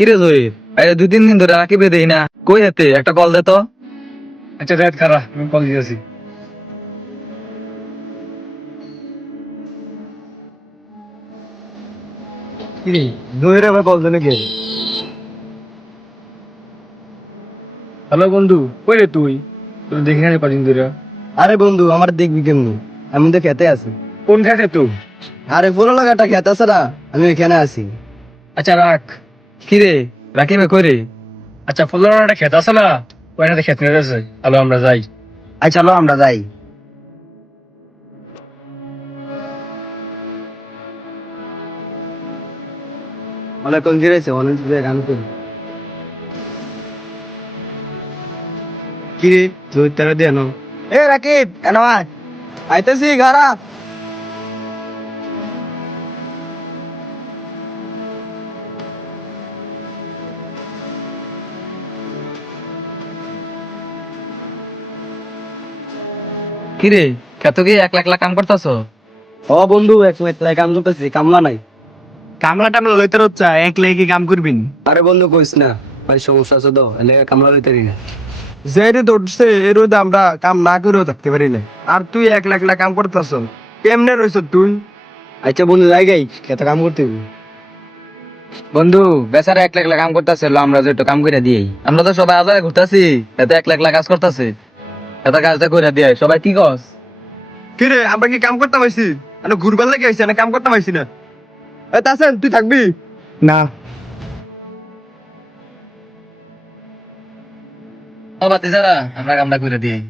কিরে জহির, এই 2-3 দিন ধরে রাকিবে দেই না, কই হেতে একটা কল দে তো। আচ্ছা রাত খারা আমি কল দিয়েছি। কিরে জহির আবার কল দিলে কে? হ্যালো বন্ধু, কই রে তুই? তুই দেখি না রে কদিন ধরে। আরে বন্ধু আমার দেখবি কেমনি, আমি তো খেতে আছি। কোন খাতে তুই? আরে পুরো লাগাটা খেতে আছে না, আমি এখানে আছি। আচ্ছা রাখ। কিরে রাকিবে কই রে? আচ্ছা ফুলর একটা খেত আছে না, ওই না খেত নিয়ে আছে। হ্যালো আমরা যাই। আচ্ছা চলো আমরা যাই। অনেক কোন গিরেছে অনেক গান করি। কিরে জহির তারা দেন এ রাকিব কেন আইতেছি ঘরা। কিরে খেত কি একলা একলা কাম করতাছ? ও বন্ধু এক মিনিট কাম করতেছি, কামলা নাই। কামলা টামলা লইতে রচ্ছা এক লেগে কাম করবিন। আরে বন্ধু কইস না, বাড়ির সমস্যা আছে তো এলে কামলা লইতে না। যে ধরছে এর মধ্যে আমরা কাম না করেও থাকতে পারি না। আর তুই এক লাখ লাখ কাম করতেছ, কেমনে রইছ তুই? আচ্ছা বন্ধু যাই গাই খেতে কাম করতে হইবো। বন্ধু বেচারা একলা একলা কাম করতেছে, আমরা যে একটু কাম করে দিই। আমরা তো সবাই আজারে ঘুরতাছি, এত একলা একলা কাজ করতেছে, এত কাজটা করে দিয়ে সবাই কি কস? কিরে আমরা কি কাম করতে পারছি? আমি ঘুরবার লাগে আইছি না, কাম করতে পারছি না। তাছেন তুই থাকবি না? ও বাতি যারা আমরা কামটা করে দিই।